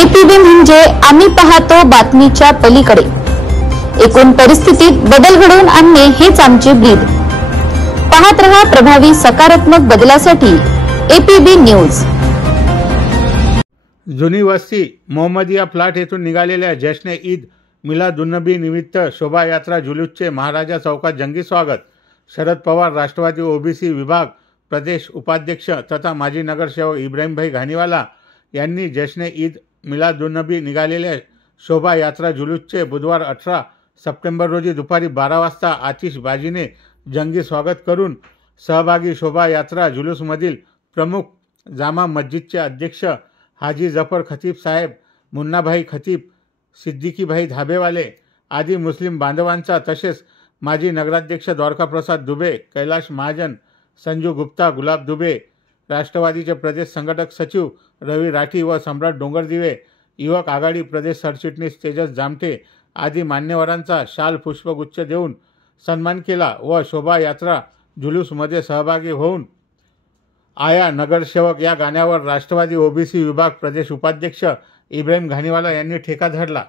APB म्हणजे आम्ही पाहतो बातमीच्या पलीकडे। एकूण परिस्थितीत बदल घडवून आणणे हेच आमचे ब्रीद। पाहत रहा प्रभावी सकारात्मक बदलासाठी एपीबी न्यूज। जुनी वस्ती मोहम्मदिया फ्लॅट येथून निघालेल्या जश्न ईद मिलादुन्नबी निमित्त शोभायात्रा जुलूसचे महाराजा चौकात जंगी स्वागत। शरद पवार राष्ट्रवादी ओबीसी विभाग प्रदेश उपाध्यक्ष तथा माजी नगरसेवक इब्राहिमभाई घानीवाला यांनी जश्न ईद मिलादुन्नबी निघालेल्या शोभायात्रा जुलूसचे बुधवार 18 सप्टेंबर रोजी दुपारी 12 वाजता आतिषबाजीने जंगी स्वागत करून सहभागी शोभायात्रा जुलूसमधील प्रमुख जामा मस्जिदचे अध्यक्ष हाजी जफर खतीब साहेब, मुन्नाभाई खतीब, सिद्दीकीभाई धाबेवाले आदी मुस्लिम बांधवांचा तसेच माजी नगराध्यक्ष द्वारकाप्रसाद दुबे, कैलाश महाजन, संजू गुप्ता, गुलाब दुबे, राष्ट्रवादीचे प्रदेश संघटक सचिव रवी राठी व सम्राट डोंगरदिवे, युवक आघाडी प्रदेश सरचिटणीस तेजस जामटे आदी मान्यवरांचा शाल पुष्पगुच्छ देऊन सन्मान केला व शोभायात्रा जुलूसमध्ये सहभागी होऊन आया नगरसेवक या गाण्यावर राष्ट्रवादी ओबीसी विभाग प्रदेश उपाध्यक्ष इब्राहिम घानीवाला यांनी ठेका धरला।